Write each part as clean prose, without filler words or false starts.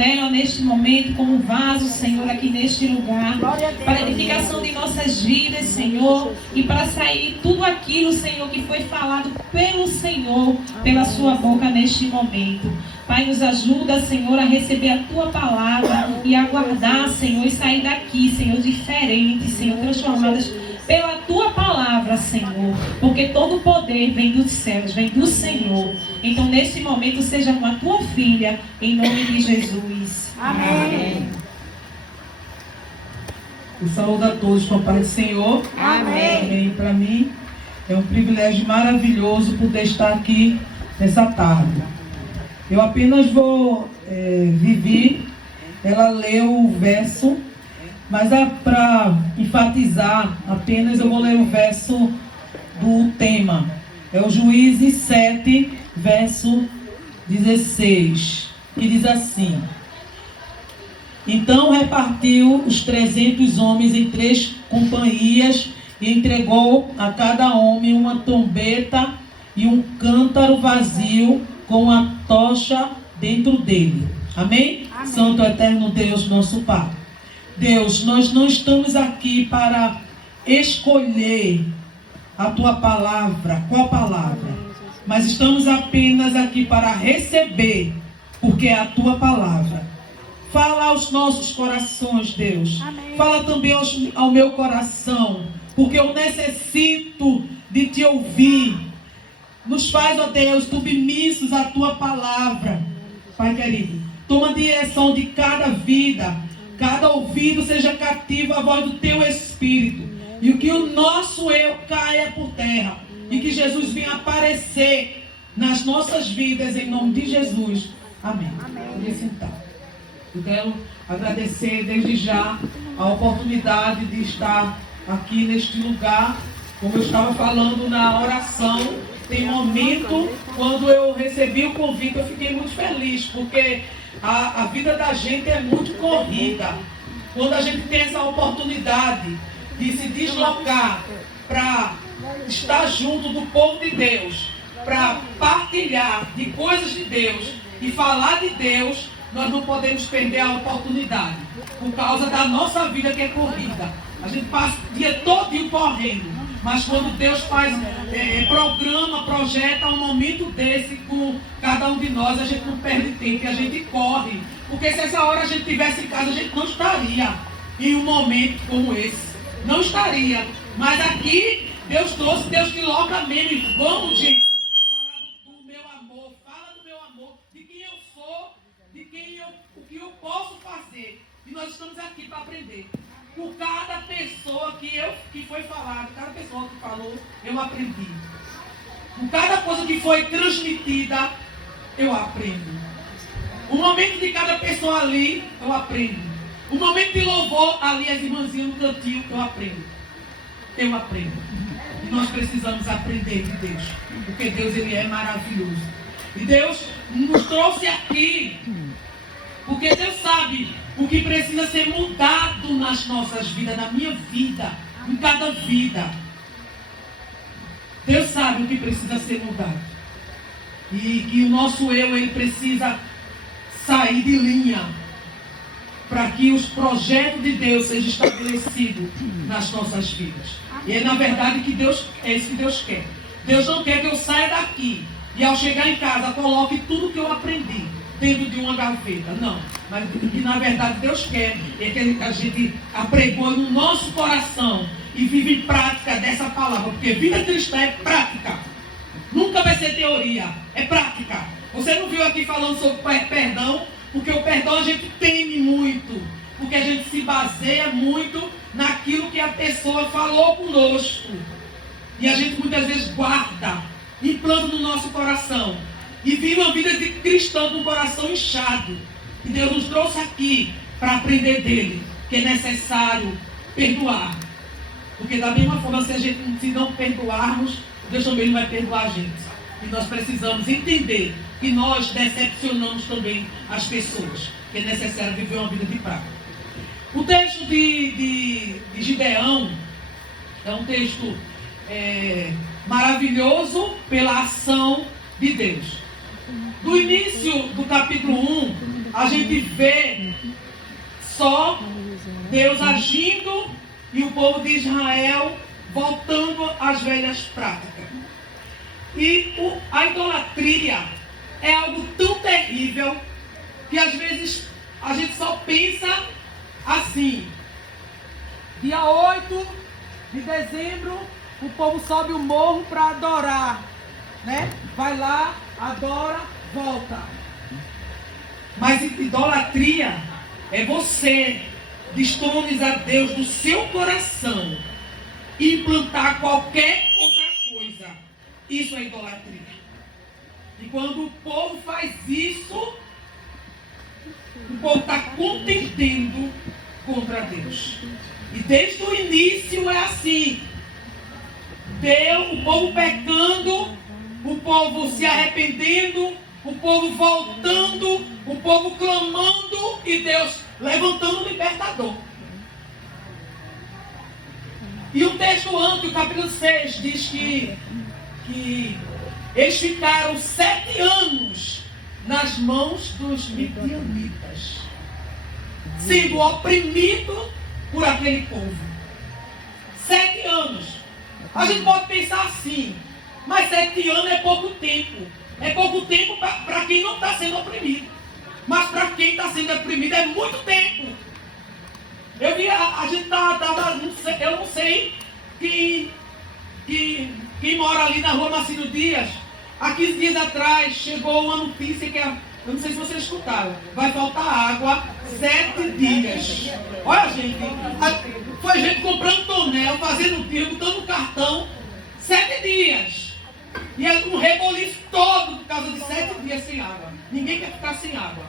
dela neste momento como vaso, Senhor, aqui neste lugar, para a edificação de nossas vidas, Senhor, e para sair tudo aquilo, Senhor, que foi falado pelo Senhor, pela sua boca neste momento. Pai, nos ajuda, Senhor, a receber a Tua palavra e aguardar, Senhor, e sair daqui, Senhor, diferentes, Senhor, transformadas pela Tua palavra, Senhor, porque todo o poder vem dos céus, vem do Senhor. Então, nesse momento, seja com a Tua filha, em nome de Jesus. Amém. Eu saúdo a todos com a paz do Senhor. Amém. Amém. Para mim, é um privilégio maravilhoso poder estar aqui nessa tarde. Eu apenas vou, Vivi, ela leu o verso, mas para enfatizar, apenas eu vou ler o verso do tema. É o Juízes 7, verso 16, que diz assim: Então repartiu os 300 homens em 3 companhias e entregou a cada homem uma trombeta e um cântaro vazio com a tocha dentro dele. Amém? Amém. Santo eterno Deus, nosso Pai. Deus, nós não estamos aqui para escolher a Tua palavra, qual palavra, mas estamos apenas aqui para receber, porque é a Tua palavra. Fala aos nossos corações, Deus. Amém. Fala também ao meu coração, porque eu necessito de Te ouvir. Nos faz, ó Deus, submissos à Tua palavra. Pai querido, toma a direção de cada vida, cada ouvido seja cativo à voz do Teu Espírito, e que o nosso eu caia por terra, e que Jesus venha aparecer nas nossas vidas, em nome de Jesus. Amém. Pode sentar. Eu quero agradecer desde já a oportunidade de estar aqui neste lugar. Como eu estava falando na oração, tem momento, quando eu recebi o convite, eu fiquei muito feliz, porque a vida da gente é muito corrida. Quando a gente tem essa oportunidade de se deslocar para estar junto do povo de Deus, para partilhar de coisas de Deus e falar de Deus, nós não podemos perder a oportunidade, por causa da nossa vida que é corrida. A gente passa o dia todo correndo. Mas quando Deus faz, programa, projeta um momento desse com cada um de nós, a gente não perde tempo, a gente corre. Porque se essa hora a gente estivesse em casa, a gente não estaria em um momento como esse. Não estaria. Mas aqui, Deus trouxe, Deus te loca mesmo. E vamos, gente, falar do meu amor. Fala do meu amor, de quem eu sou, o que eu posso fazer. E nós estamos aqui para aprender. Por cada pessoa que foi falada, cada pessoa que falou, eu aprendi. Por cada coisa que foi transmitida, eu aprendo. O momento de cada pessoa ali, eu aprendo. O momento de louvor, ali as irmãzinhas no cantinho, eu aprendo. Eu aprendo. E nós precisamos aprender de Deus. Porque Deus, Ele é maravilhoso. E Deus nos trouxe aqui, porque Deus sabe o que precisa ser mudado nas nossas vidas, na minha vida, em cada vida. Deus sabe o que precisa ser mudado. E que o nosso eu, ele precisa sair de linha, para que os projetos de Deus sejam estabelecidos nas nossas vidas. E é na verdade que é isso que Deus quer. Deus não quer que eu saia daqui e ao chegar em casa coloque tudo que eu aprendi dentro de uma gaveta. Não. Mas o que na verdade Deus quer é que a gente apregoe no nosso coração e vive em prática dessa palavra. Porque vida cristã é prática. Nunca vai ser teoria. É prática. Você não viu aqui falando sobre perdão? Porque o perdão a gente teme muito. Porque a gente se baseia muito naquilo que a pessoa falou conosco. E a gente muitas vezes guarda, implanta no nosso coração. E vive uma vida de cristão com o coração inchado. E Deus nos trouxe aqui para aprender dele, que é necessário perdoar. Porque da mesma forma, se não perdoarmos, Deus também não vai perdoar a gente. E nós precisamos entender que nós decepcionamos também as pessoas. Que é necessário viver uma vida de prática. O texto de Gideão é um texto maravilhoso pela ação de Deus. Do início do capítulo 1 a gente vê só Deus agindo e o povo de Israel voltando às velhas práticas. E a idolatria é algo tão terrível que às vezes a gente só pensa assim. Dia 8 de dezembro, o povo sobe o morro para adorar, né? Vai lá, adora, volta. Mas idolatria é você descolonizar Deus do seu coração e implantar qualquer outra coisa. Isso é idolatria. E quando o povo faz isso, o povo está contendendo contra Deus. E desde o início é assim. O povo pecando, o povo se arrependendo, o povo voltando, o povo clamando e Deus levantando o libertador. E o texto antes, o capítulo 6, diz que eles ficaram 7 anos nas mãos dos midianitas, sendo oprimido por aquele povo. 7 anos. A gente pode pensar assim, mas 7 anos é pouco tempo. É pouco tempo para quem não está sendo oprimido. Mas para quem está sendo oprimido é muito tempo. Eu vi, a gente eu não sei quem mora ali na rua Marcílio Dias. Há 15 dias atrás chegou uma notícia que eu não sei se vocês escutaram. Vai faltar água 7 dias. Olha, gente, foi gente comprando tonel, fazendo dinheiro, botando cartão. 7 dias. E é um reboliço todo por causa de 7 dias sem água. Ninguém quer ficar sem água.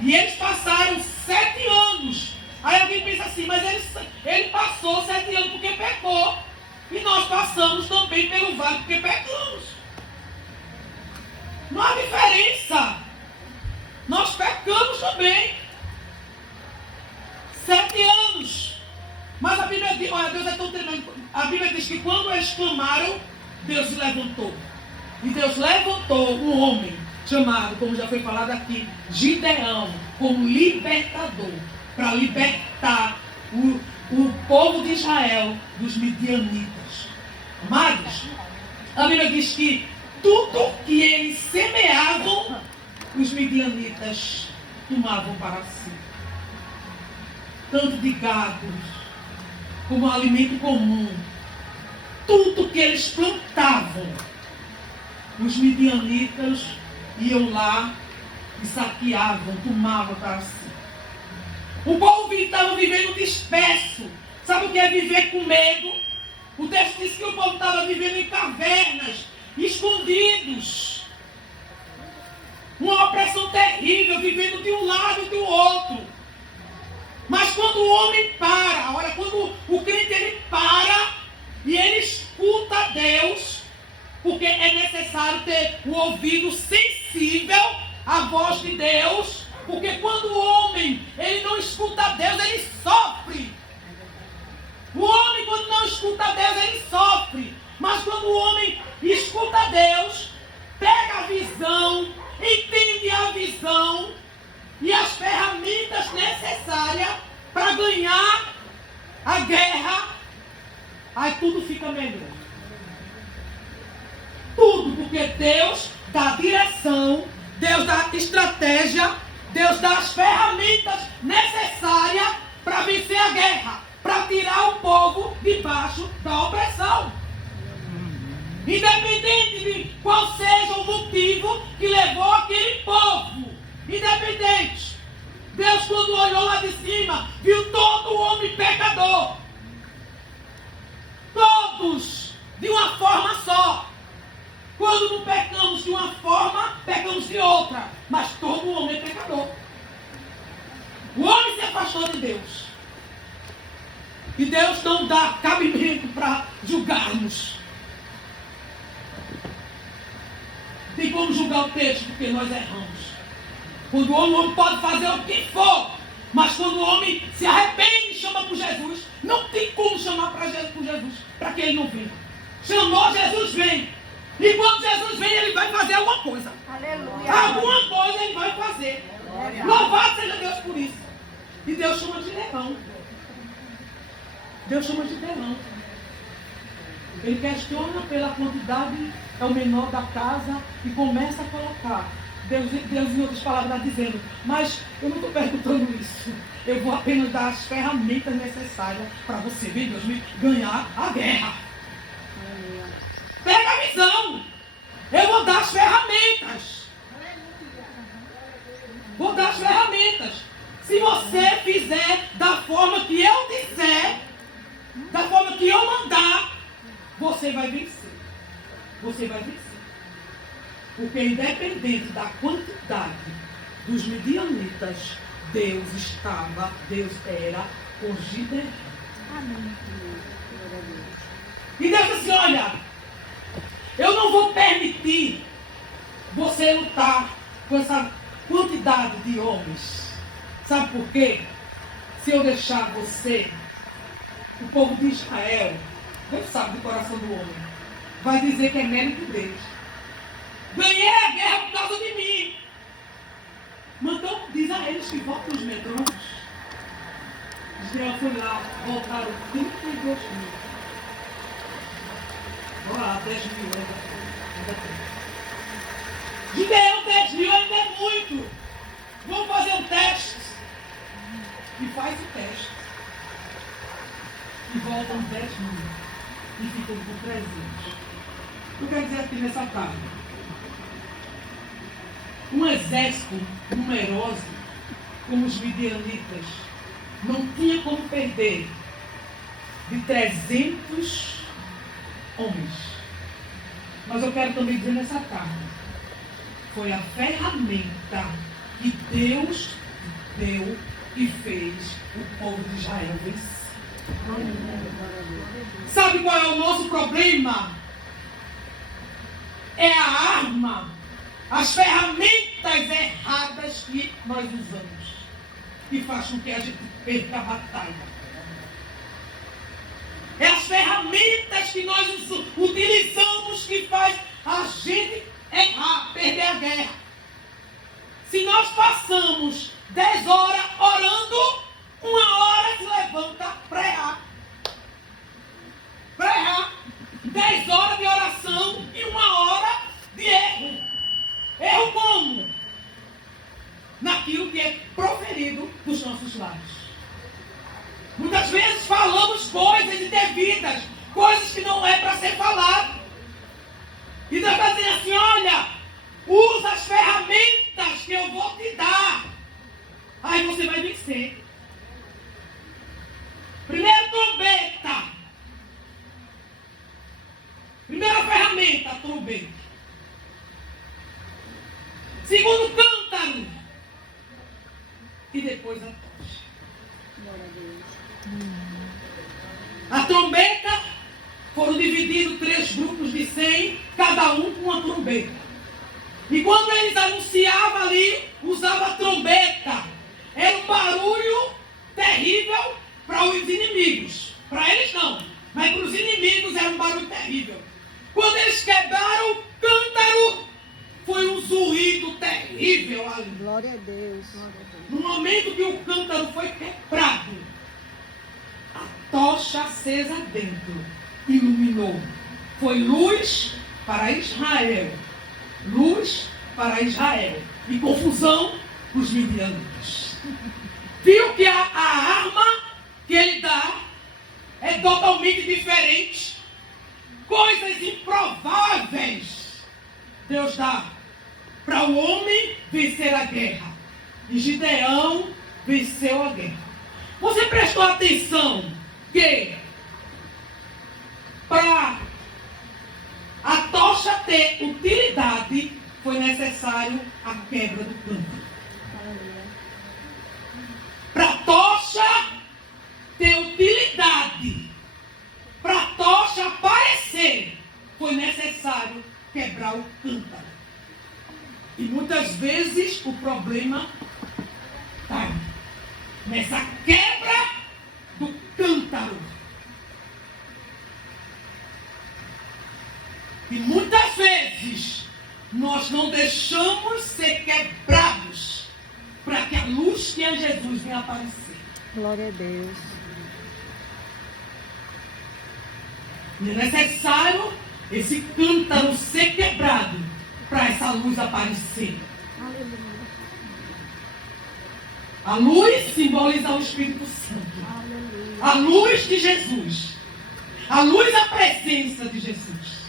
E eles passaram 7 anos. Aí alguém pensa assim, mas ele passou 7 anos porque pecou. E nós passamos também pelo vale porque pecamos. Não há diferença. Nós pecamos também. 7 anos. Mas a Bíblia diz, olha, Deus é tão tremendo. A Bíblia diz que quando eles clamaram, Deus se levantou. E Deus levantou um homem chamado, como já foi falado aqui, Gideão, como libertador. Para libertar o povo de Israel dos midianitas. Amados, a Bíblia diz que tudo que eles semeavam, os midianitas tomavam para si. Tanto de gado, como alimento comum. Tudo que eles plantavam, os midianitas iam lá e saqueavam, tomavam para si. O povo estava vivendo disperso. Sabe o que é viver com medo? O texto diz que o povo estava vivendo em cavernas, escondidos. Uma opressão terrível, vivendo de um lado e do outro. Mas quando o homem para, olha, quando o crente ele para e ele escuta Deus, porque é necessário ter o ouvido sensível à voz de Deus, porque quando o homem ele não escuta Deus, ele sofre. O homem quando não escuta Deus, ele sofre. Mas quando o homem escuta Deus, pega a visão, entende a visão e as ferramentas necessárias para ganhar a guerra, aí tudo fica melhor. Tudo, porque Deus dá direção, Deus dá estratégia, Deus dá as ferramentas necessárias para vencer a guerra, para tirar o povo debaixo da opressão. Independente de qual seja o motivo que levou aquele povo, independente. Deus, quando olhou lá de cima, viu todo o homem pecador. Todos, de uma forma só. Quando não pecamos de uma forma, pecamos de outra. Mas todo homem é pecador. O homem se afastou de Deus. E Deus não dá cabimento para julgar-nos. Tem como julgar o texto, porque nós erramos. Quando o homem pode fazer o que for, mas quando o homem se arrepende e chama por Jesus, não tem como chamar por Jesus, para que ele não venha. Chamou, Jesus vem. E quando Jesus vem, ele vai fazer alguma coisa. Aleluia. Alguma coisa ele vai fazer. Louvado seja Deus por isso. E Deus chama de leão. Deus chama de leão. Ele questiona pela quantidade, é o menor da casa, e começa a colocar. Deus em outras palavras, está dizendo, mas eu não estou perguntando isso. Eu vou apenas dar as ferramentas necessárias para você, vem Deus, ganhar a guerra. Pega a visão. Eu vou dar as ferramentas. Vou dar as ferramentas. Se você fizer da forma que eu disser, da forma que eu mandar, você vai vencer. Você vai vencer. Porque independente da quantidade dos midianitas, Deus era com Gideão. Amém. E Deus disse, olha, eu não vou permitir você lutar com essa quantidade de homens. Sabe por quê? Se eu deixar você, o povo de Israel, Deus sabe do coração do homem, vai dizer que é mérito deles. Ganhei a guerra por causa de mim. Então diz a eles que voltam os medrões. Israel foi lá, voltaram 32 mil. Olha lá, 10 mil ainda tem. Gideão, 10 mil ainda é muito. Vamos fazer um teste. E faz o teste. E voltam 10 mil. E ficam com 300. Eu quero dizer aqui nessa tarde. Um exército numeroso, como os midianitas, não tinha como perder de 300 homens. Mas eu quero também dizer nessa tarde, foi a ferramenta que Deus deu e fez o povo de Israel vencer. Sabe qual é o nosso problema? É a arma, as ferramentas erradas que nós usamos, que faz com que a gente perca a batalha. É as ferramentas que nós utilizamos que faz a gente errar, perder a guerra. Se nós passamos 10 horas orando, 1 hora se levanta para errar. Para errar. 10 horas de oração e 1 hora de erro. Erro como? Naquilo que é proferido dos nossos lábios. Muitas vezes falamos coisas indevidas, coisas que não é para ser falado. E Deus vai dizer assim, olha, usa as ferramentas que eu vou te dar. Aí você vai vencer. Primeiro, trombeta. Primeira ferramenta, trombeta. Segundo, cântaro. E depois a tocha. A trombeta, foram divididos 3 grupos de 100, cada um com uma trombeta. E quando eles anunciavam ali, usavam a trombeta. Era um barulho terrível para os inimigos. Para eles não, mas para os inimigos era um barulho terrível. Quando eles quebraram o cântaro, foi um zurrido terrível ali. Glória a Deus. No momento que o cântaro foi quebrado, a tocha acesa dentro iluminou. Foi luz para Israel. Luz para Israel. E confusão para os midianitas. Viu que a arma que ele dá é totalmente diferente. Coisas improváveis Deus dá para o homem vencer a guerra. E Gideão venceu a guerra. Você prestou atenção que para a tocha ter utilidade foi necessário a quebra do cântaro. Para a tocha ter utilidade, para a tocha aparecer, foi necessário quebrar o cântaro. E muitas vezes o problema está nessa quebra do cântaro. E muitas vezes luz que é Jesus vem aparecer. Glória a Deus. E é necessário esse cântaro ser quebrado para essa luz aparecer. Aleluia. A luz simboliza o Espírito Santo. Aleluia. A luz de Jesus. A luz é a presença de Jesus.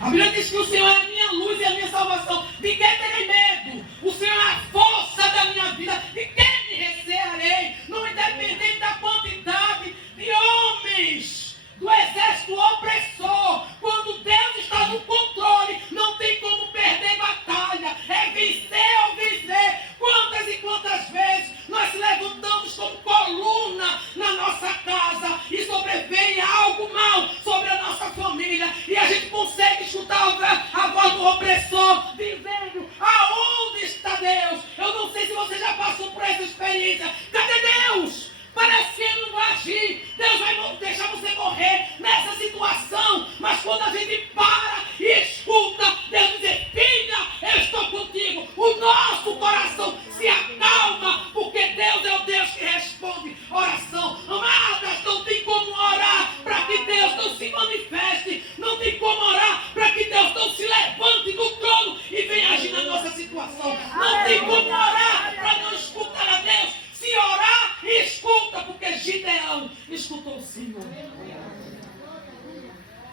A Bíblia diz que o Senhor é a minha luz e a minha salvação. De quem terei medo? O Senhor é a força da minha vida. De quem me recearei? Não independente da quantidade de homens do exército opressor. Quando Deus está no controle, não tem como perder batalha. É vencer ou vencer. Quantas e quantas vezes nós levantamos como coluna na nossa casa e sobrevém algo mal sobre a nossa família e a gente consegue escutar a voz do opressor dizendo: aonde está Deus? Eu não sei se você já passou por essa experiência. Cadê Deus? Parece que Ele não vai agir. Deus vai deixar você morrer nessa situação. Mas quando a gente para e escuta Deus dizer: filha, eu estou contigo, o nosso coração se acalma, porque Deus é o Deus que responde oração. Amadas, não tem como orar para que Deus não se manifeste. Não tem como orar para que Deus não se levante do trono e venha agir na nossa situação. Não tem como orar para não escutar a Deus. Se orar, escuta, porque Gideão escutou o Senhor.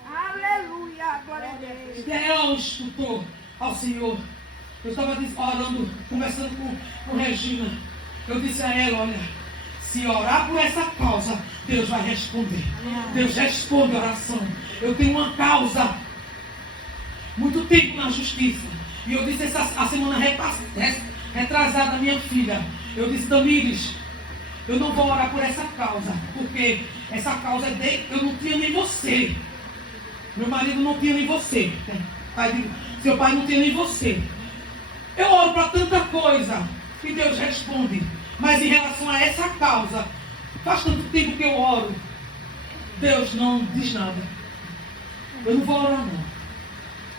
Aleluia. Glória a Deus. Gideão escutou ao Senhor. Eu estava orando, conversando com Regina. Eu disse a ela: olha, se orar por essa causa, Deus vai responder. Deus responde a oração. Eu tenho uma causa, muito tempo na justiça. E eu disse a semana retrasada a minha filha. Eu disse: Tamires, eu não vou orar por essa causa, porque essa causa é dele. Eu não tinha nem você. Meu marido não tinha nem você. Seu pai não tinha nem você. Eu oro para tanta coisa que Deus responde. Mas em relação a essa causa, faz tanto tempo que eu oro, Deus não diz nada. Eu não vou orar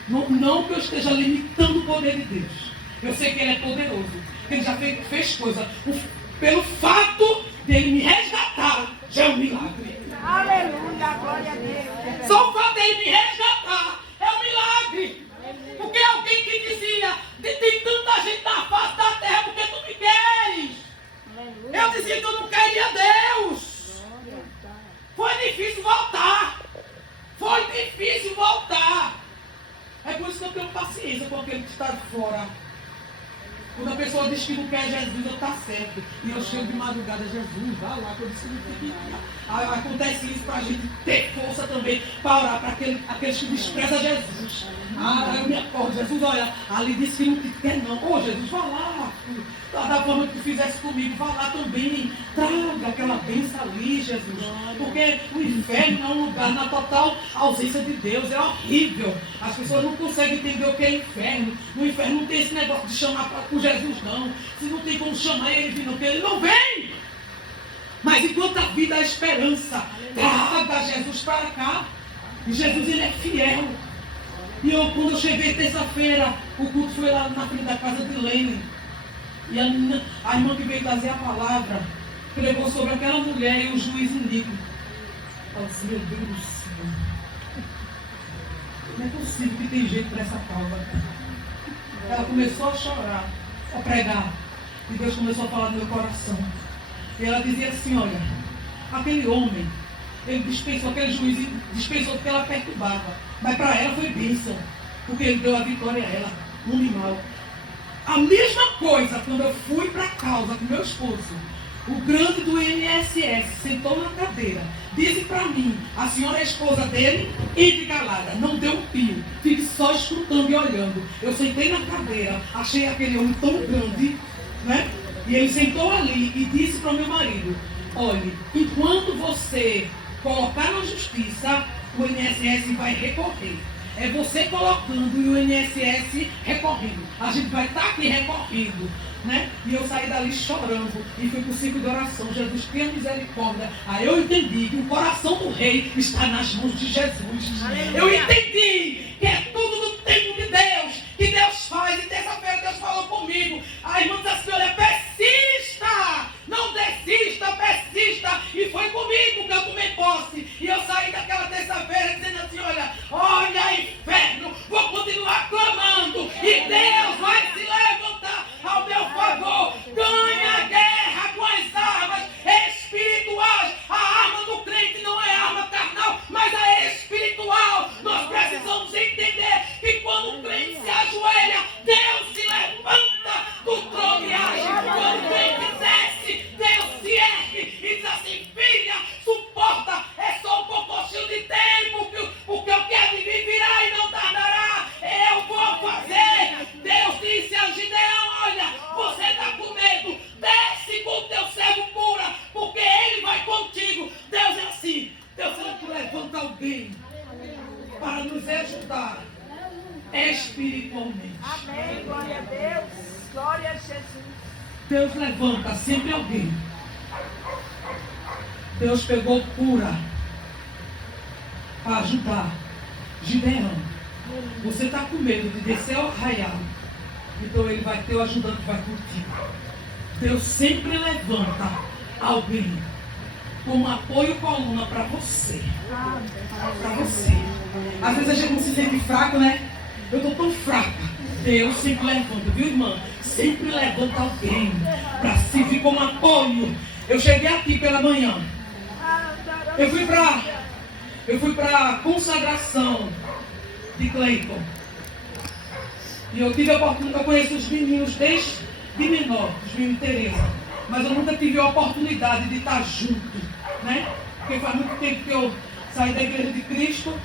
não. Não que eu esteja limitando o poder de Deus. Eu sei que Ele é poderoso. Ele já fez coisa. Pelo fato dele me resgatar, já é um milagre. Aleluia. Glória a Deus. Só o fato dele me resgatar é um milagre. Porque alguém que dizia: tem tanta gente na face da terra, porque tu me queres? Eu dizia que eu não queria Deus. Foi difícil voltar. Foi difícil voltar. É por isso que eu tenho paciência com aquele que está de fora. Quando a pessoa diz que não quer Jesus, eu estou certo. E eu chego de madrugada: Jesus, vai lá, que eu disse que não tem que ir. Acontece isso para a gente ter força também para orar para aqueles que desprezam Jesus. Eu me acordo: Jesus, olha, ali disse que não te quer não. Ô Jesus, vá lá, da forma que tu fizesse comigo, vá lá também. Traga aquela bênção ali, Jesus. Porque o inferno é um lugar na total ausência de Deus. É horrível. As pessoas não conseguem entender o que é inferno. No inferno não tem esse negócio de chamar por Jesus, não. Se não tem como chamar ele vindo, porque ele não vem. Mas enquanto a vida, a esperança, traga Jesus para cá. E Jesus, ele é fiel. E quando eu cheguei terça-feira, o culto foi lá na frente da casa de Lene. E a irmã que veio trazer a palavra pregou sobre aquela mulher e o juiz iníquo. Eu disse: meu Deus do céu, não é possível que tem jeito para essa causa. Ela começou a chorar, a pregar. E Deus começou a falar no meu coração. E ela dizia assim: olha, aquele homem, ele dispensou, aquele juiz dispensou porque ela perturbava. Mas para ela foi bênção, porque ele deu a vitória a ela, um animal. A mesma coisa quando eu fui para a causa com meu esposo. O grande do INSS sentou na cadeira, disse para mim: a senhora é a esposa dele, entre calada, não deu um pio, fique só escutando e olhando. Eu sentei na cadeira, achei aquele homem tão grande, né? E ele sentou ali e disse para o meu marido: olhe, enquanto você colocar na justiça, o INSS vai recorrer. É você colocando e o INSS recorrendo. A gente vai estar aqui recorrendo, né? E eu saí dali chorando e fui para o ciclo de oração. Jesus, tenha misericórdia. Aí eu entendi que o coração do rei está nas mãos de Jesus. Aleluia. Eu entendi que é tudo no tempo de Deus, que Deus faz. E terça-feira Deus falou comigo. A irmã disse assim: olha, persista teu servo cura, porque ele vai contigo. Deus é assim. Deus sempre levanta alguém para nos ajudar espiritualmente. Amém. Glória a Deus. Glória a Jesus. Deus levanta sempre alguém. Deus pegou cura para ajudar Gideão. Você está com medo de descer ao arraial, então ele vai ter o ajudante que vai contigo. Deus sempre levanta alguém como apoio coluna para você. Para você. Às vezes a gente não se sente fraco, né? Eu estou tão fraca. Deus sempre levanta, viu, irmã? Sempre levanta alguém para servir como apoio. Eu cheguei aqui pela manhã. Eu fui para consagração de Cleiton. E eu tive a oportunidade, eu conheço os meninos desde de menor, os meninos Tereza. Mas eu nunca tive a oportunidade de estar junto, né? Porque faz muito tempo que eu saí da Igreja de Cristo,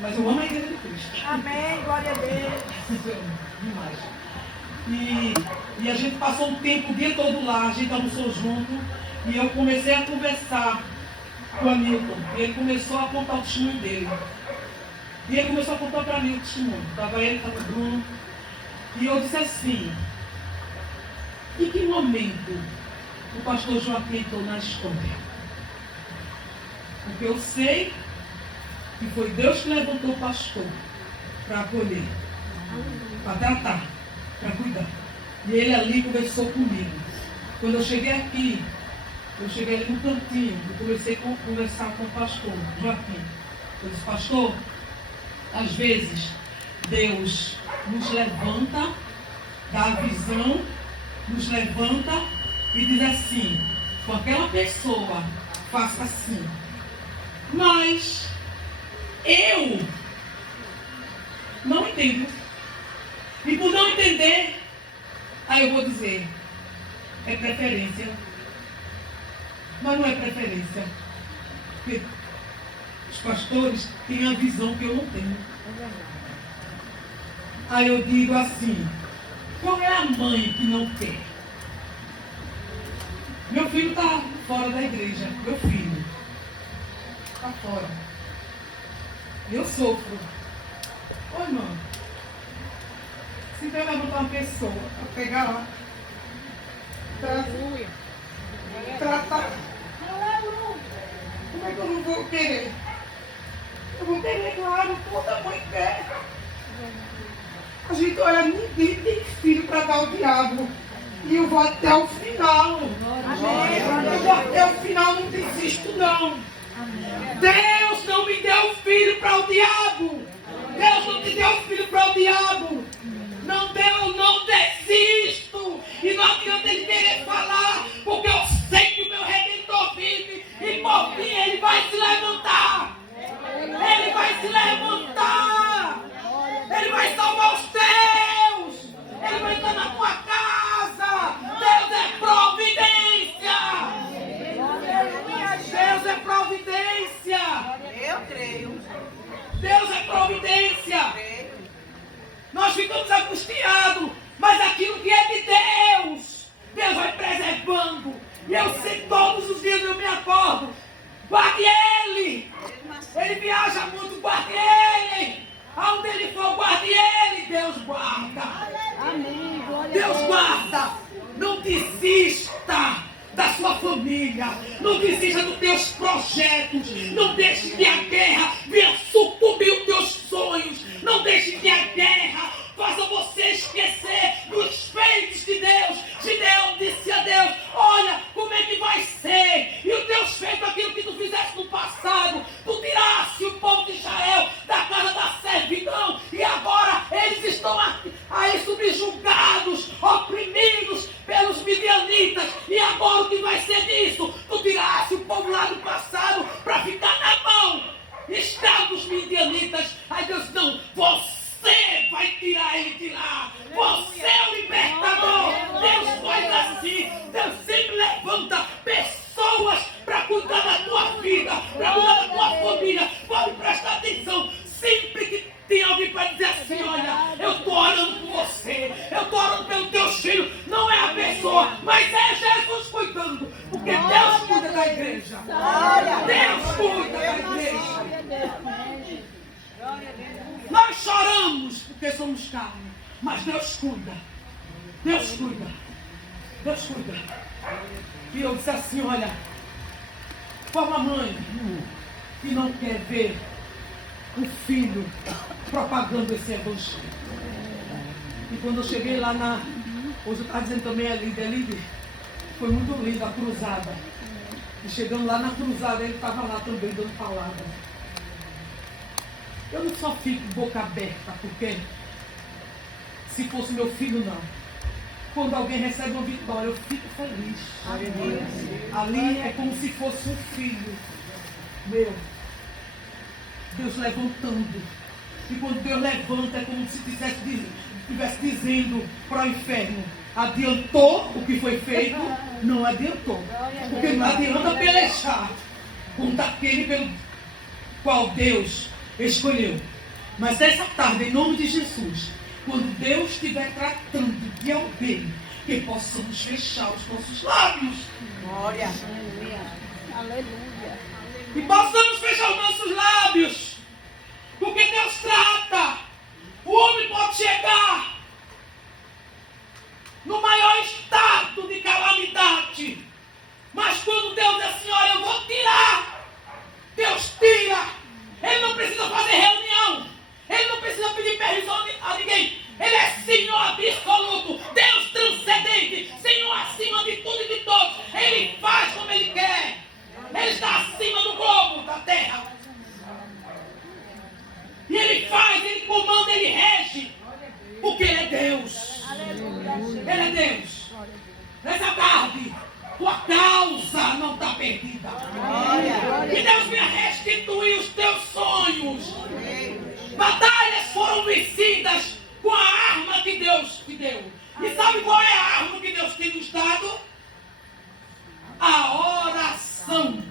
mas eu amo a Igreja de Cristo. Amém. Glória a Deus. Demais. E a gente passou um tempo o dia todo lá, a gente almoçou junto, e eu comecei a conversar com o Hamilton. E ele começou a contar o testemunho dele. E ele começou a contar para mim o testemunho. Estava ele, estava o Bruno. E eu disse assim: em que momento o pastor Joaquim entrou na história? Porque eu sei que foi Deus que levantou o pastor para acolher, para tratar, para cuidar. E ele ali conversou comigo. Quando eu cheguei aqui, eu cheguei ali no cantinho e comecei a conversar com o pastor Joaquim. Eu disse: pastor, às vezes Deus nos levanta, dá a visão, nos levanta e diz assim: com aquela pessoa, faça assim. Mas eu não entendo. E por não entender, aí eu vou dizer: é preferência. Mas não é preferência. Porque os pastores têm a visão que eu não tenho. Aí eu digo assim: qual é a mãe que não quer? Meu filho está fora da igreja. Meu filho está fora. Eu sofro. Ô irmão, se Deus levantar uma pessoa para pegar lá, tratar, como é que eu não vou querer? Eu vou querer, claro, toda mãe quer. A gente, olha, ninguém tem filho para dar ao diabo. E eu vou até o final. Eu vou até o final, não desisto não. Deus não me deu filho para o diabo. Deus não te deu filho para o diabo. Não deu, eu não desisto. E não adianta ele querer falar, porque eu sei que o meu Redentor vive. E por fim ele vai se levantar. Ele vai se levantar. Ele vai salvar os teus. Ele vai entrar na tua casa. Deus é providência. Deus é providência. Eu creio. Deus é providência. Nós ficamos angustiados, mas aquilo que é de Deus, Deus vai preservando. E eu sei, todos os dias eu me acordo: guarde ele. Ele viaja muito, guarde ele. Aonde ele for, guarde ele. Deus guarda. Amém. Glória Deus a Deus. guarda. Não desista da sua família. Não desista dos teus projetos. Não deixe que a guerra venha sucumbir os teus sonhos. Não deixe que a guerra faça você esquecer dos feitos de Deus. Gideão disse a Deus: olha, como é que vai ser? E os teus feitos, aquilo que tu fizeste no passado, tu tiraste o povo de Israel da casa da servidão, e agora eles estão aí subjugados, oprimidos pelos midianitas. E agora o que vai ser disso? Tu tiraste o povo lá do passado para ficar na mão escravo dos midianitas. Aí Deus: não, você vai tirar ele de lá. Você é o libertador. Deus faz assim. Deus sempre levanta pessoas para cuidar da tua vida, para cuidar da tua família. Pode prestar atenção. Sempre que tem alguém para dizer assim: olha, eu estou orando por você, eu estou orando pelos teus filhos. Não é a pessoa, mas é Jesus cuidando. Deus cuida da igreja. Nós choramos porque somos carne, mas Deus cuida. Deus cuida. Deus cuida. E eu disse assim, olha, como a mãe que não quer ver o filho propagando esse evangelho. E quando eu cheguei lá na... Hoje eu estava dizendo também a Lídia, foi muito linda a cruzada. E chegando lá na cruzada, ele estava lá também dando palavra. Eu não só fico boca aberta, porque se fosse meu filho, não. Quando alguém recebe uma vitória, eu fico feliz. Ali é como se fosse um filho meu. Deus levantando. E quando Deus levanta, é como se estivesse dizendo para o inferno: adiantou o que foi feito? Não adiantou. Porque não adianta pelejar contra aquele pelo qual Deus escolheu. Mas essa tarde, em nome de Jesus, quando Deus estiver tratando de alguém, que possamos fechar os nossos lábios. Glória. Aleluia. E possamos fechar os nossos lábios. Porque Deus trata. O homem pode chegar no maior estado de calamidade. Mas quando Deus diz assim, olha, eu vou tirar. Deus tira. Ele não precisa fazer reunião. Ele não precisa pedir permissão a ninguém. Ele é Senhor absoluto. Deus transcendente. Senhor acima de tudo e de todos. Ele faz como Ele quer. Ele está acima do globo, da terra. E Ele faz, Ele comanda, Ele rege. Porque Ele é Deus. Ele é Deus. Nessa tarde, tua causa não está perdida. Que Deus venha restituir os teus sonhos. Batalhas foram vencidas com a arma que Deus te deu. E sabe qual é a arma que Deus tem nos dado? A oração.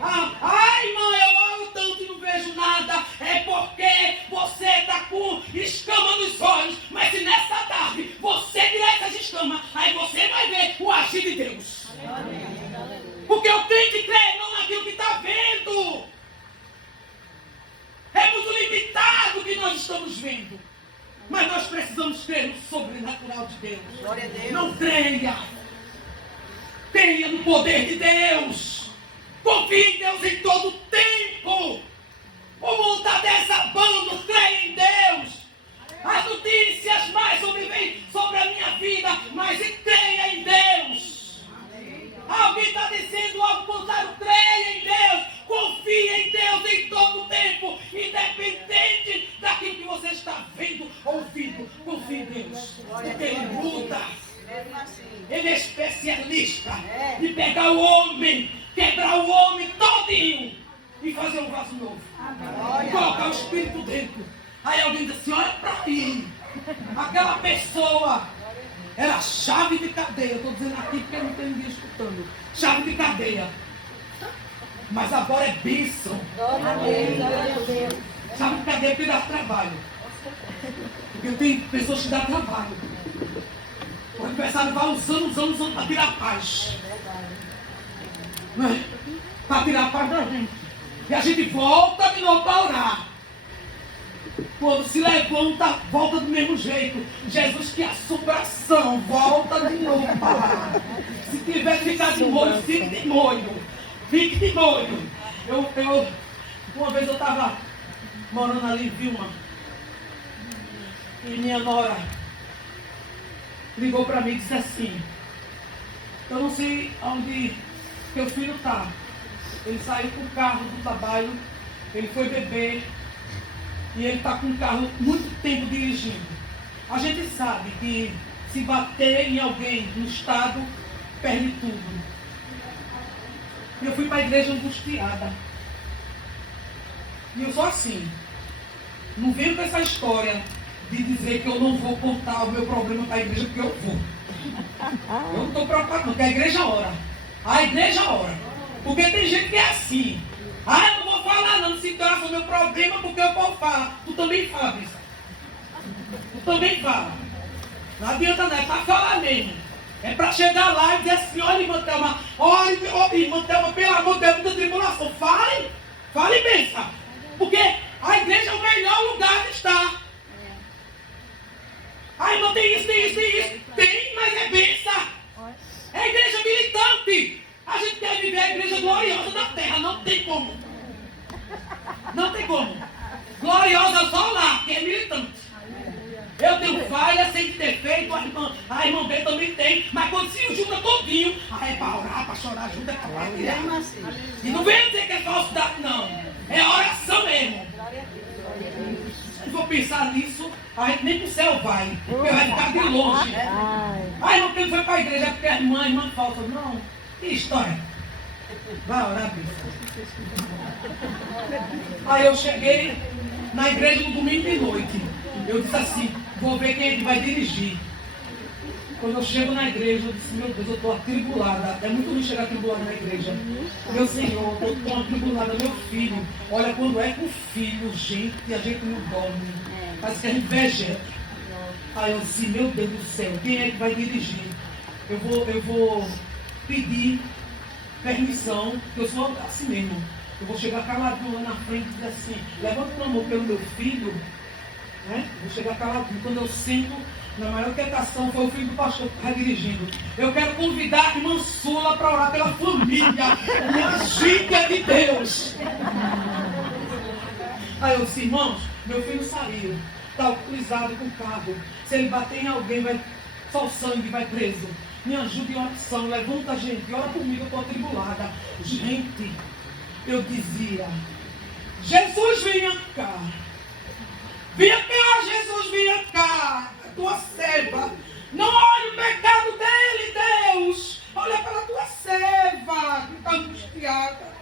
Ai, mãe, eu oro tanto e não vejo nada. É porque você está com escama nos olhos. Mas se nessa tarde você tirar essas escamas, aí você vai ver o agir de Deus. Porque eu tenho que crer não naquilo que está vendo. É muito limitado o que nós estamos vendo. Mas nós precisamos crer no sobrenatural de Deus. Glória a Deus. Não creia. Tenha no poder de Deus. Confie em Deus em todo tempo. O mundo está desabando. Creia em Deus. As notícias mais sobrevêm sobre a minha vida. Mas creia em Deus. Alguém está dizendo algo contrário. Creia em Deus. Confie em Deus em todo tempo. Independente daquilo que você está vendo, ouvindo. Confie em Deus. Porque Ele luta. Ele é especialista em pegar o homem, quebrar o homem todinho e fazer um vaso novo. Colocar o Espírito dentro. Aí alguém diz assim, olha para mim. Aquela pessoa era chave de cadeia. Eu estou dizendo aqui porque não tem ninguém escutando. Chave de cadeia. Mas agora é bênção. Chave de cadeia porque dá trabalho. Porque tem pessoas que dão trabalho. O adversário vai usando para tirar a paz. Né? Para tirar a paz da gente. E a gente volta de novo para orar. Quando se levanta, volta do mesmo jeito. Jesus, que assombração, volta de novo para orar. Se tiver que ficar de molho, fique de molho. Fique de molho. Uma vez eu estava morando ali em Vilma. E minha nora ligou para mim e disse assim, eu não sei onde teu filho está. Ele saiu com o carro do trabalho, ele foi beber e ele está com o carro muito tempo dirigindo. A gente sabe que se bater em alguém no estado, perde tudo. E eu fui para a igreja angustiada. E eu sou assim. Não venho com essa história de dizer que eu não vou contar o meu problema para a igreja, porque eu vou. Eu não estou preocupado não, porque a igreja ora. A igreja ora. Porque tem gente que é assim. Ah, eu não vou falar não, se trata o meu problema, porque eu vou falar. Tu também fala, Brisa. Tu também fala. Não adianta não, é para falar mesmo. É para chegar lá e dizer assim, olha, irmã Thelma, pelo amor de Deus, Fale benção. Porque a igreja é o melhor lugar de estar. Ah, irmão, tem isso. Tem, mas é benção. É a igreja militante. A gente quer viver a igreja gloriosa da terra. Não tem como. Não tem como. Gloriosa só lá, que é militante. Eu tenho falha sem ter feito, a irmã B também tem, mas quando se junta todinho, é para orar, para chorar junto, é para partilhar. E não vem dizer que é falsidade, não. É oração mesmo. Se for pensar nisso, a gente nem pro céu vai, porque vai ficar de longe. A irmã B foi para a igreja porque a irmã falta. Não, que história. Vai orar, Bíblia. Aí eu cheguei na igreja no domingo de noite. Eu disse assim, vou ver quem é que vai dirigir. Quando eu chego na igreja, eu disse, meu Deus, eu estou atribulada. É muito ruim chegar atribulada na igreja. Meu Senhor, eu estou atribulada, meu filho. Olha, quando é com o filho, gente, a gente não dorme. Parece que a gente veja. Aí eu disse, meu Deus do céu, quem é que vai dirigir? Eu vou pedir permissão, porque eu sou assim mesmo. Eu vou chegar caladinho lá na frente e dizer assim, levanta o amor pelo meu filho. Né? Vou chegar caladinho. Quando eu sinto, na maior tentação, foi o filho do pastor que estava dirigindo. Eu quero convidar a irmã Sula para orar pela família. Minha filha de Deus. Aí eu disse, irmãos, meu filho saiu. Está alcoolizado com o carro. Se ele bater em alguém, só o sangue vai preso. Me ajude em oração. Levanta, gente. Ora comigo, eu estou atribulada. Gente, eu dizia, Jesus, venha cá. Vinha cá, Jesus, vinha cá, a tua serva. Não olhe o pecado dele, Deus. Olha para a tua serva, que está angustiada.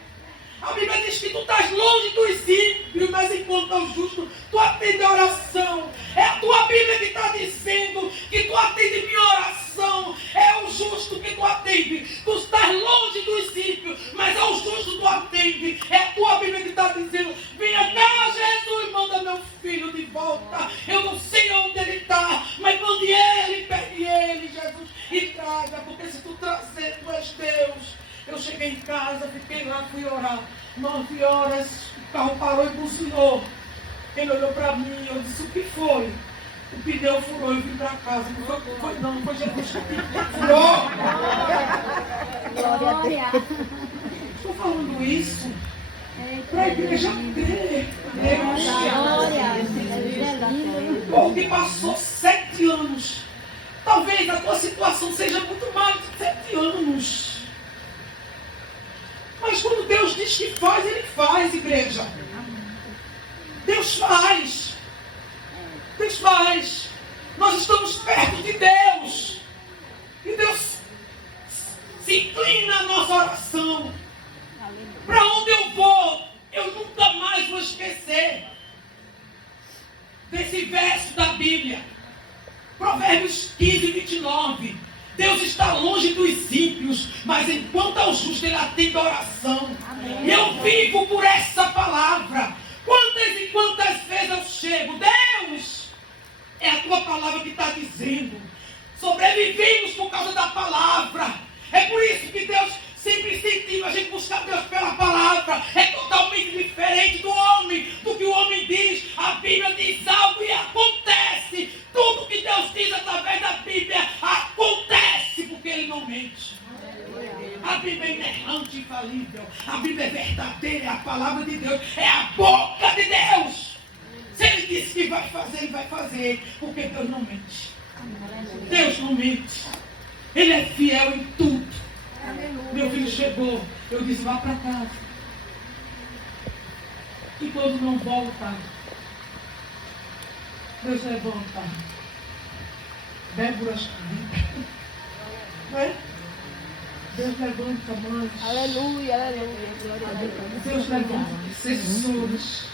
A Bíblia diz que tu estás longe dos ímpios, mas enquanto ao justo, tu atende a oração. É a tua Bíblia que está dizendo que tu atende minha oração. É o justo que tu atende. Tu estás longe dos ímpios, mas ao justo tu atende. É a tua Bíblia que está dizendo, venha cá, Jesus, manda meu filho de volta. Eu não sei onde ele está, mas mande ele, pegue ele, Jesus, e traga, porque se tu trazer, tu és Deus. Eu cheguei em casa, fiquei lá, fui orar. 9 horas, o carro parou e buzinou. Ele olhou para mim, eu disse, o que foi? O pneu furou, eu vim para casa. Não foi Jesus que furou. Glória. Estou falando isso para a igreja crer. Porque passou 7 anos. Talvez a tua situação seja muito mais de 7 anos. Mas quando Deus diz que faz, Ele faz, igreja. Deus faz. Deus faz. Nós estamos perto de Deus. E Deus se inclina a nossa oração. Para onde eu vou, eu nunca mais vou esquecer desse verso da Bíblia. Provérbios 15, 29. Deus está longe dos ímpios, mas enquanto ao justo ele atende a oração. Amém. Eu vivo por essa palavra. Quantas e quantas vezes eu chego, Deus, é a tua palavra que está dizendo. Sobrevivemos por causa da palavra. É por isso que Deus sempre incentiva a gente buscar Deus pela palavra. É totalmente diferente do homem, do que o homem diz. A Bíblia diz algo e acontece. Tudo que Deus diz através da Bíblia acontece, porque Ele não mente. A Bíblia é inerrante e infalível. A Bíblia é verdadeira, é a palavra de Deus, é a boca de Deus. Se Ele disse que vai fazer, Ele vai fazer, porque Deus não mente. Deus não mente. Ele é fiel em tudo. Meu filho chegou, eu disse, vá para casa. E quando não volta, Deus levanta Déboras caídas. Né? Deus levanta mães. Aleluia, aleluia. Glória a Deus. Deus levanta intercessores.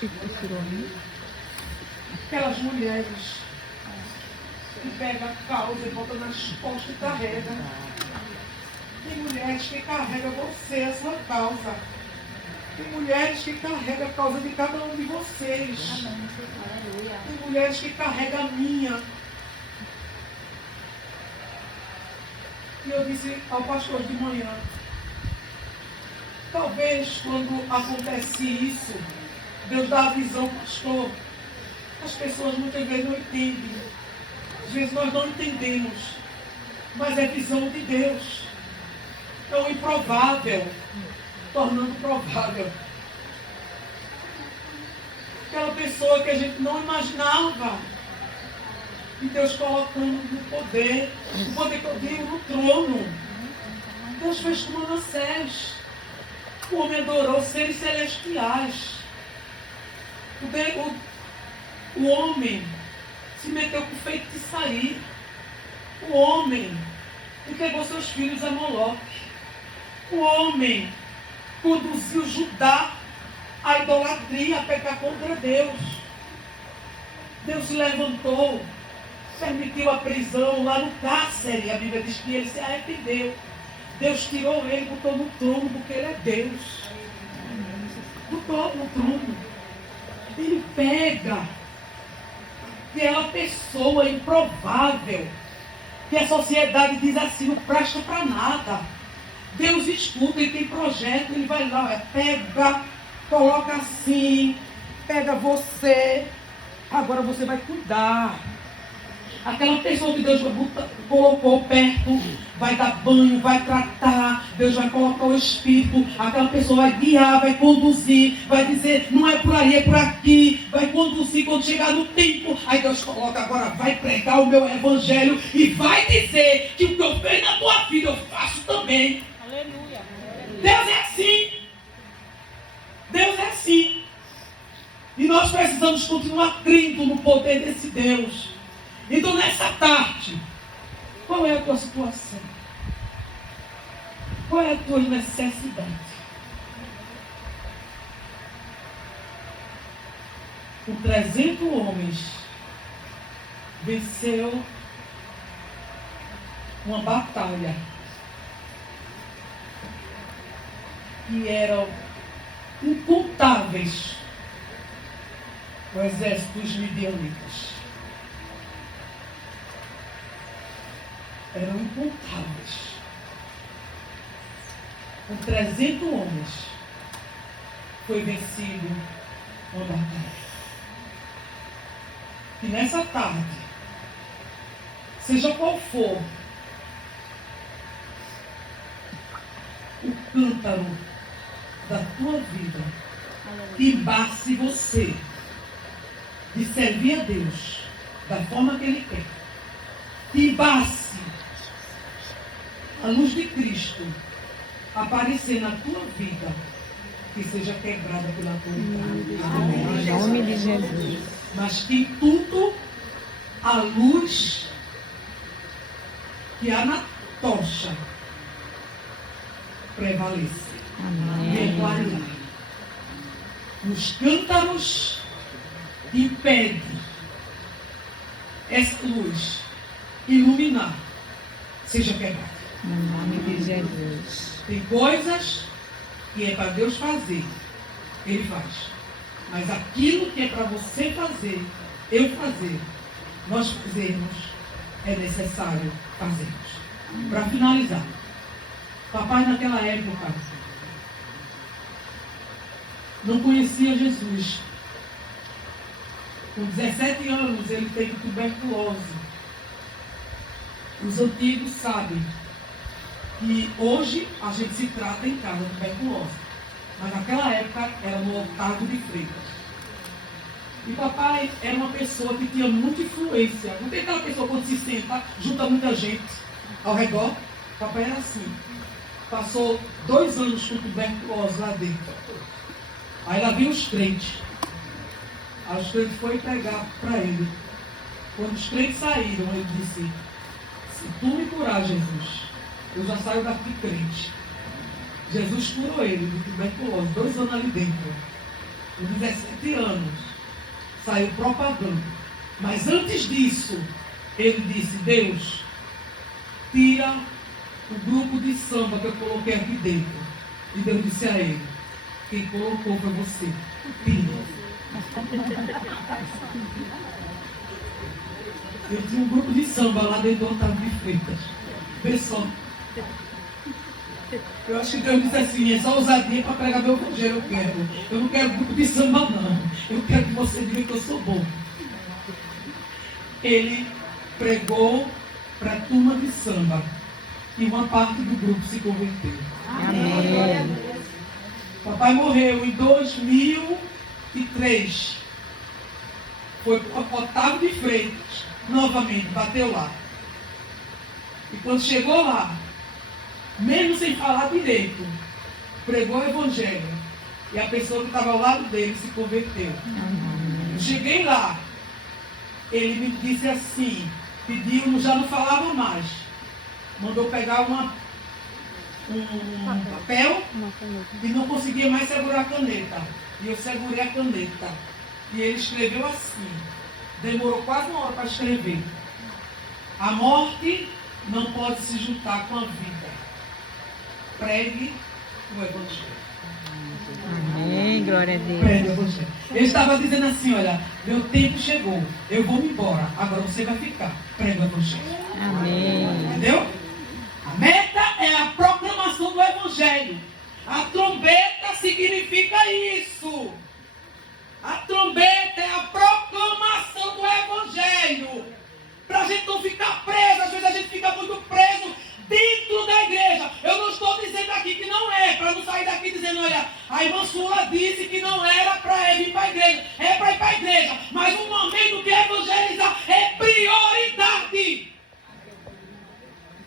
Aquelas mulheres que pegam a causa e botam nas costas e carregam. Tem mulheres que carregam você, a sua causa. Tem mulheres que carregam a causa de cada um de vocês. Tem mulheres que carregam a minha. E eu disse ao pastor de manhã, Talvez quando acontece isso, Deus dá a visão, pastor. As pessoas muitas vezes não entendem. Às vezes nós não entendemos. Mas é visão de Deus. É o improvável, tornando provável. Aquela pessoa que a gente não imaginava. E Deus colocando no poder. O poder que eu digo no trono. Deus fez com Manassés. O homem adorou seres celestiais. O homem se meteu com feitiçaria. O homem entregou seus filhos a Moloque. O homem conduziu Judá à idolatria, a pecar contra Deus. Deus se levantou, permitiu a prisão lá no cárcere. A Bíblia diz que ele se arrependeu. Deus tirou ele e botou no trono, porque ele é Deus. Botou no trono. Ele pega aquela pessoa improvável, que a sociedade diz assim, não presta para nada. Deus escuta, ele tem projeto, ele vai lá, pega, coloca assim, pega você, agora você vai cuidar. Aquela pessoa que Deus colocou perto, vai dar banho, vai tratar, Deus vai colocar o Espírito, aquela pessoa vai guiar, vai conduzir, vai dizer, não é por aí, é por aqui, vai conduzir quando chegar no tempo. Aí Deus coloca agora, vai pregar o meu evangelho e vai dizer que o que eu fiz na tua vida eu faço também. Aleluia. Deus é assim. Deus é assim. E nós precisamos continuar crendo no poder desse Deus. Então, nessa tarde, qual é a tua situação? Qual é a tua necessidade? Com 300 homens, venceu uma batalha que eram incontáveis o exército dos midianitas. Eram incontáveis. Com 300 homens foi vencido uma batalha. E nessa tarde, seja qual for o cântaro da tua vida que embace você de servir a Deus da forma que Ele quer, que embace a luz de Cristo aparecer na tua vida, que seja quebrada pela tua vontade. Em nome de Jesus. Mas que tudo a luz que há na tocha prevaleça. E clarear. Os cântaros impedem essa luz iluminar, seja quebrada. Em nome de Jesus. Tem coisas que é para Deus fazer, Ele faz. Mas aquilo que é para você fazer, eu fazer, nós fazermos, é necessário fazermos. Para finalizar, papai naquela época não conhecia Jesus. Com 17 anos ele teve tuberculose. Os antigos sabem que hoje a gente se trata em casa de tuberculose. Mas naquela época era no Otávio de Freitas. E papai era uma pessoa que tinha muita influência. Não tem aquela pessoa quando se senta, junta muita gente ao redor. Papai era assim. Passou 2 anos com tuberculose lá dentro. Aí lá vinham os crentes. Aí os crentes foram pregar para ele. Quando os crentes saíram, ele disse: se tu me curar, Jesus, eu já saio daqui crente. Jesus curou ele de tuberculose, 2 anos ali dentro. Com 17 anos, saiu propagando. Mas antes disso, ele disse: Deus, tira o grupo de samba que eu coloquei aqui dentro. E Deus disse a ele: quem colocou foi você. Tira. Eu tinha um grupo de samba lá dentro do Otávio de Freitas. Vê só. Eu acho que Deus disse assim, é só ousadia para pregar meu evangelho, eu quero. Eu não quero grupo de samba, não. Eu quero que você diga que eu sou bom. Ele pregou para a turma de samba e uma parte do grupo se converteu. Amém. Papai morreu em 2003. Foi para Otávio de Freitas, novamente, bateu lá. E quando chegou lá, mesmo sem falar direito, pregou o evangelho. E a pessoa que estava ao lado dele se converteu. Eu cheguei lá, ele me disse assim, pediu, já não falava mais. Mandou pegar um papel e não conseguia mais segurar a caneta. E eu segurei a caneta. E ele escreveu assim. Demorou quase uma hora para escrever. A morte não pode se juntar com a vida. Pregue o evangelho. Amém. Glória a Deus. Pregue o evangelho. Ele estava dizendo assim, olha, meu tempo chegou. Eu vou me embora. Agora você vai ficar. Pregue o evangelho. Amém. Entendeu? A meta é a proclamação do evangelho. A trombeta significa isso. A trombeta é a proclamação do evangelho. Para a gente não ficar preso. Às vezes a gente fica muito preso dentro da igreja. Eu não estou dizendo aqui que não é. Para não sair daqui dizendo, olha, a irmã Sula disse que não era para vir para a igreja. É para ir para a igreja. Mas o momento que evangelizar é prioridade.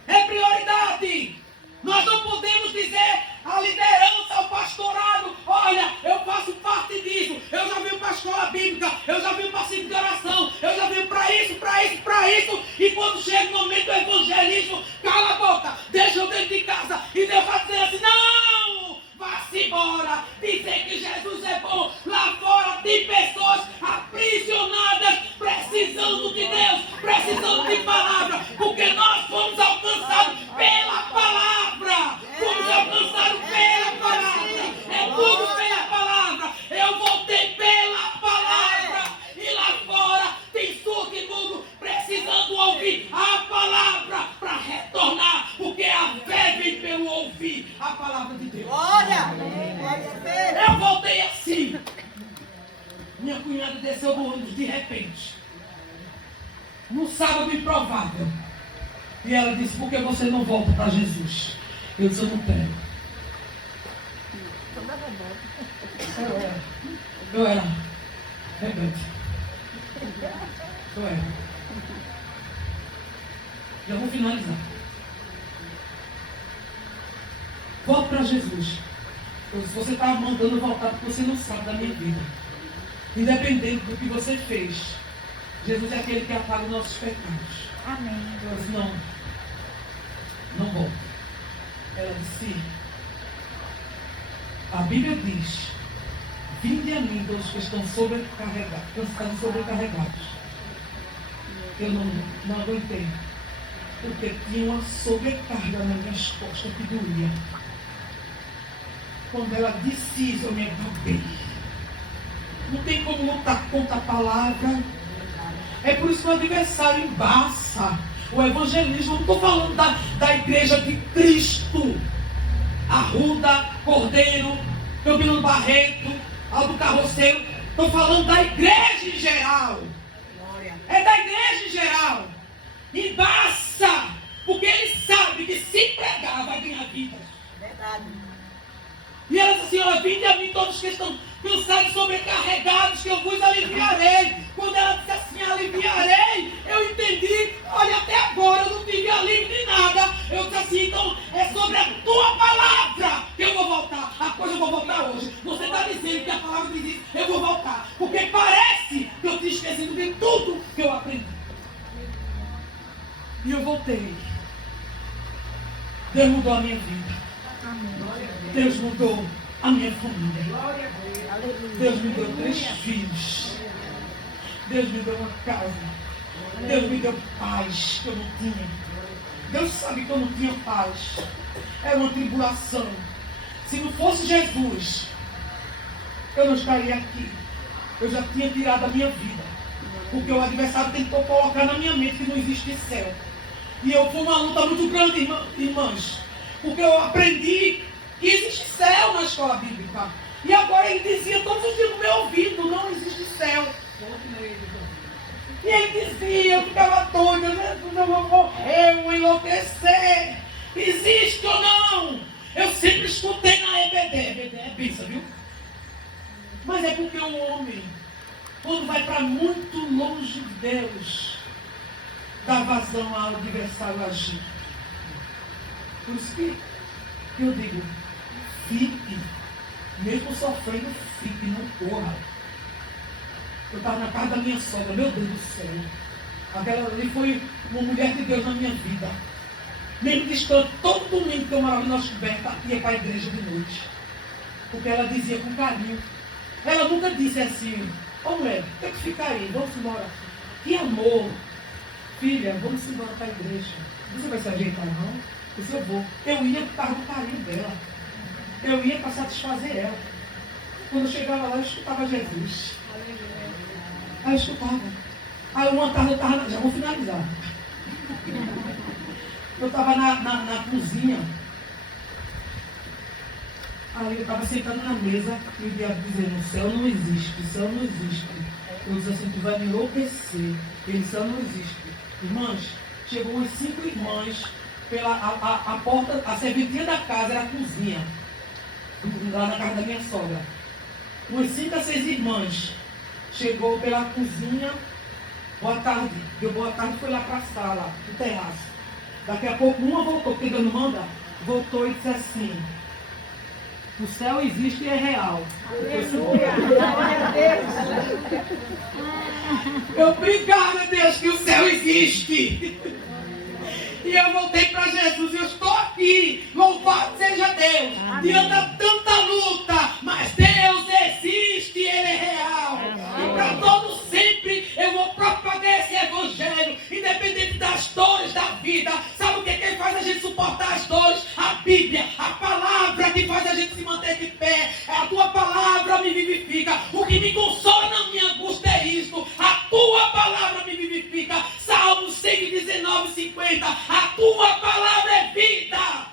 É prioridade. Nós não podemos dizer à liderança, ao pastorado, olha, eu faço parte disso, eu já vim para a escola bíblica, eu já vim para a ciclo de oração, eu já vim para isso, para isso, para isso, e quando chega o momento do evangelismo, cala a boca, deixa eu dentro de casa, e Deus vai dizer assim, não, vá-se embora, dizer que Jesus é bom, lá fora tem pessoas aprisionadas, precisando de Deus, precisando de palavra, porque nós fomos alcançados pela palavra, fomos alcançados pela palavra, é tudo pela palavra, eu voltei pela palavra, e lá fora tem surdo e mudo precisando ouvir a palavra para retornar, porque a fé vem pelo ouvir a palavra de Deus. Eu voltei assim. Minha cunhada desceu do ônibus de repente, no sábado improvável, e ela disse, por que você não volta para Jesus? Eu disse, eu não quero. Eu era rebelde. Eu era. Já vou finalizar. Volte para Jesus. Eu disse, você está mandando eu voltar porque você não sabe da minha vida. Independente do que você fez, Jesus é aquele que apaga os nossos pecados. Amém. Eu disse, não volto. Ela disse, a Bíblia diz, vinde a mim todos que estão sobrecarregados, cansados e sobrecarregados. Eu não aguentei, porque tinha uma sobrecarga nas minhas costas que doía. Quando ela disse isso, eu me abriguei. Não tem como lutar contra a palavra. É por isso que o adversário embaça o evangelismo. Eu não estou falando da igreja de Cristo. Arruda, Cordeiro, Campino Barreto, Aldo Carroceiro. Estou falando da igreja em geral. É da igreja em geral. Embaça, porque ele sabe que se pregar vai ganhar vidas. Verdade. E ela disse assim, olha, vinde a mim todos que estão cansados e sobrecarregados, que eu vos aliviarei. Quando ela disse assim, aliviarei, eu entendi, olha, até agora eu não tive alívio de nada. Eu disse assim, então é sobre a tua palavra que eu vou voltar. A coisa eu vou voltar hoje. Você está dizendo que a palavra diz isso, eu vou voltar. Porque parece que eu tinha esquecido de tudo que eu aprendi. E eu voltei. Deus mudou a minha vida. Deus mudou a minha família. Deus me deu 3 filhos. Deus me deu uma casa. Deus me deu paz que eu não tinha. Deus sabe que eu não tinha paz. Era uma tribulação. Se não fosse Jesus, eu não estaria aqui. Eu já tinha tirado a minha vida. Porque o adversário tentou colocar na minha mente que não existe céu. E foi uma luta muito grande, irmãs. Porque eu aprendi que existe céu na escola bíblica. E agora ele dizia todos os dias no meu ouvido, não existe céu. E ele dizia, eu ficava doida, eu vou morrer, eu vou enlouquecer. Existe ou não? Eu sempre escutei na EBD. EBD é bênção, viu? Mas é porque o homem, quando vai para muito longe de Deus, dá vazão ao adversário agir. Por isso que eu digo, fique, mesmo sofrendo, fique, não corra. Eu estava na casa da minha sogra, meu Deus do céu. Aquela ali foi uma mulher de Deus na minha vida. Mesmo distante, todo domingo que eu morava na coberta, ia para a igreja de noite. Porque ela dizia com carinho. Ela nunca disse assim, ô mulher, tem que ficar aí, vamos embora. Que amor. Filha, vamos embora para a igreja. Você vai se ajeitar, não? Eu disse, eu vou. Eu ia por causa do carinho dela. Eu ia para satisfazer ela. Quando eu chegava lá, eu escutava Jesus. Aí eu escutava. Aí uma tarde eu estava, já vou finalizar. Eu estava na cozinha. Aí eu estava sentado na mesa e o diabo dizendo, o céu não existe, o céu não existe. Eu disse assim, tu vai me enlouquecer. Ele, céu não existe. Irmãs, chegou umas 5 irmãs pela a porta, a serventia da casa era a cozinha. Lá na casa da minha sogra. Umas 5 a 6 irmãs. Chegou pela cozinha, boa tarde. Deu boa tarde e foi lá para a sala, no terraço. Daqui a pouco uma voltou, porque Deus não manda, voltou e disse assim, o céu existe e é real. Eu obrigada, Deus, que o céu existe. E eu voltei para Jesus, eu estou aqui, louvado seja Deus. Diante de tanta luta, mas Deus existe, Ele é real. E para todos sempre eu vou propagar esse evangelho, independente das dores da vida. Sabe o que faz a gente suportar as dores? A Bíblia, a palavra que faz a gente se manter de pé. A tua palavra me vivifica. O que me consola na minha angústia é isto. A tua palavra me vivifica. Salmo 119:50. A tua palavra é vida.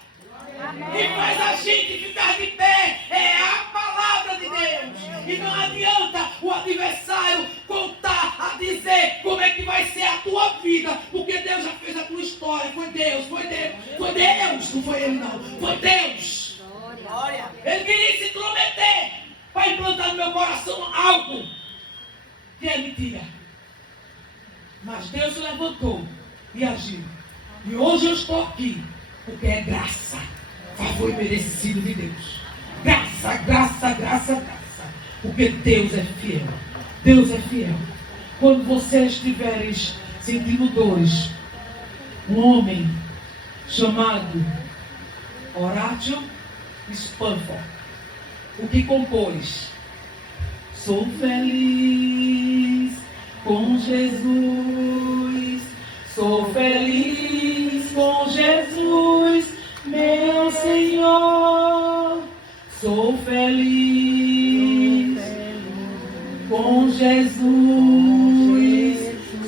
E faz a gente ficar de pé. É a palavra de Deus. E não adianta o adversário contar a dizer como é que vai ser a tua vida. Porque Deus já fez a tua história. Foi Deus, foi Deus. Foi Deus, não foi ele não. Foi Deus. Ele queria se intrometer para implantar no meu coração algo que é mentira. Mas Deus se levantou e agiu. E hoje eu estou aqui porque é graça, favor merecido de Deus. Graça, graça, graça, graça. Porque Deus é fiel. Deus é fiel. Quando vocês estiverem sentindo dores, um homem chamado Horatio Spafford, o que compôs? Sou feliz com Jesus. Sou feliz com Jesus, meu Senhor. Sou feliz com Jesus.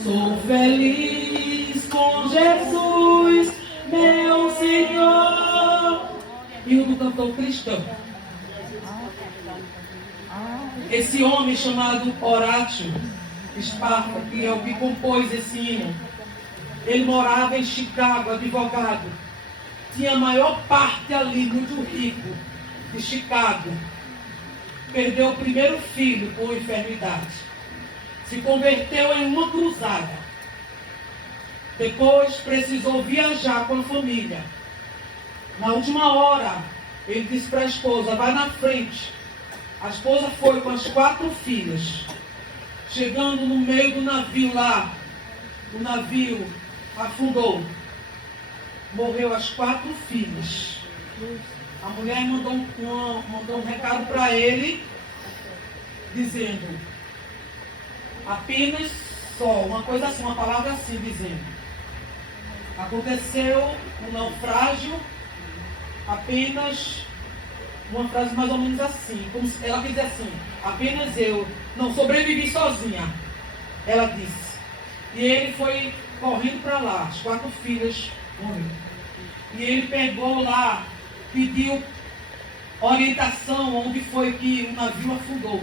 Sou feliz com Jesus, meu Senhor. E o do cantor cristão. Esse homem chamado Horatio Spafford, que é o que compôs esse hino, ele morava em Chicago, advogado. Tinha a maior parte ali, muito rico, de Chicago. Perdeu o primeiro filho por enfermidade. Se converteu em uma cruzada. Depois precisou viajar com a família. Na última hora, ele disse para a esposa, vai na frente. A esposa foi com as 4 filhas. Chegando no meio do navio lá, o navio afundou. Morreu as 4 filhas. A mulher mandou um recado para ele, dizendo, apenas só, uma coisa assim, uma palavra assim, dizendo, aconteceu um naufrágio, apenas uma frase mais ou menos assim, como se ela dizia assim, apenas eu não sobrevivi sozinha, ela disse. E ele foi correndo para lá, as 4 filhas morreram. E ele pegou lá, pediu orientação onde foi que o navio afundou,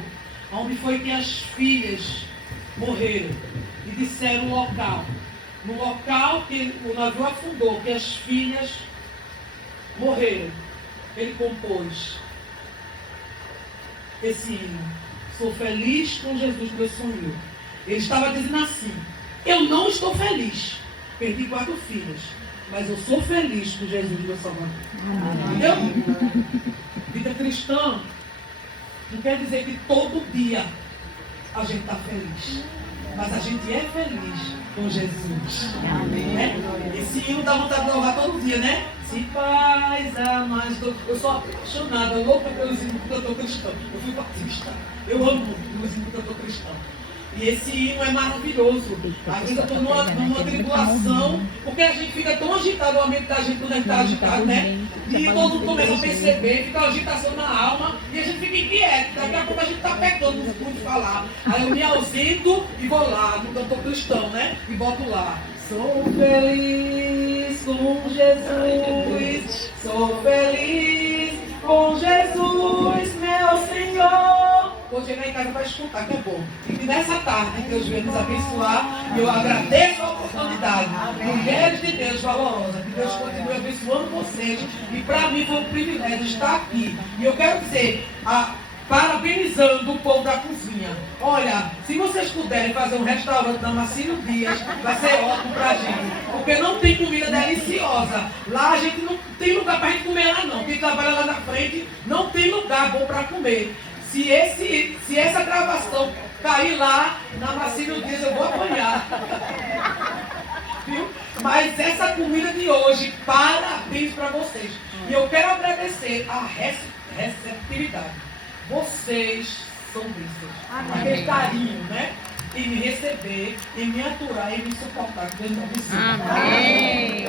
onde foi que as filhas morreram. E disseram o local. No local que o navio afundou, que as filhas morreram, ele compôs esse hino. Sou feliz com Jesus, meu Senhor. Ele estava dizendo assim: eu não estou feliz, perdi 4 filhas, mas eu sou feliz com Jesus, meu Salvador. Entendeu? Vida cristã não quer dizer que todo dia a gente está feliz, mas a gente é feliz com Jesus. Né? Esse hino dá vontade de louvar todo dia, né? Se paz, a mais. Eu sou apaixonada, louca pelos hinos do cantor cristão. Eu fui batista. Eu amo os hinos do cantor cristão. E esse hino é maravilhoso. Às vezes eu estou numa tribulação, porque a gente fica tão agitado, o mente da gente quando a gente está agitado, né? E todo mundo começa a perceber, fica uma agitação na alma, e a gente fica inquieto. Daqui a pouco a gente está pegando no fundo de falar. Aí eu me ausento e vou lá, no cantor cristão, né? E boto lá. Sou feliz com Jesus, sou feliz com Jesus, meu Senhor. Vou chegar em casa para escutar, que é bom. E nessa tarde, Deus venha nos abençoar. E eu agradeço a oportunidade. Mulheres de Deus valorosas, que Deus continue abençoando vocês. E para mim foi um privilégio estar aqui. E eu quero dizer, parabenizando o povo da cozinha. Olha, se vocês puderem fazer um restaurante na Marcílio Dias, vai ser ótimo pra gente. Porque não tem comida deliciosa. Lá a gente não tem lugar pra gente comer lá não. Quem trabalha lá na frente não tem lugar bom pra comer. Se essa gravação cair lá na Marcílio Dias, eu vou apanhar. Viu? Mas essa comida de hoje, parabéns pra vocês. E eu quero agradecer a receptividade. Vocês são bênçãos. Aquele carinho, né? Em me receber, em me aturar, em me suportar. Deus me abençoe. Amém.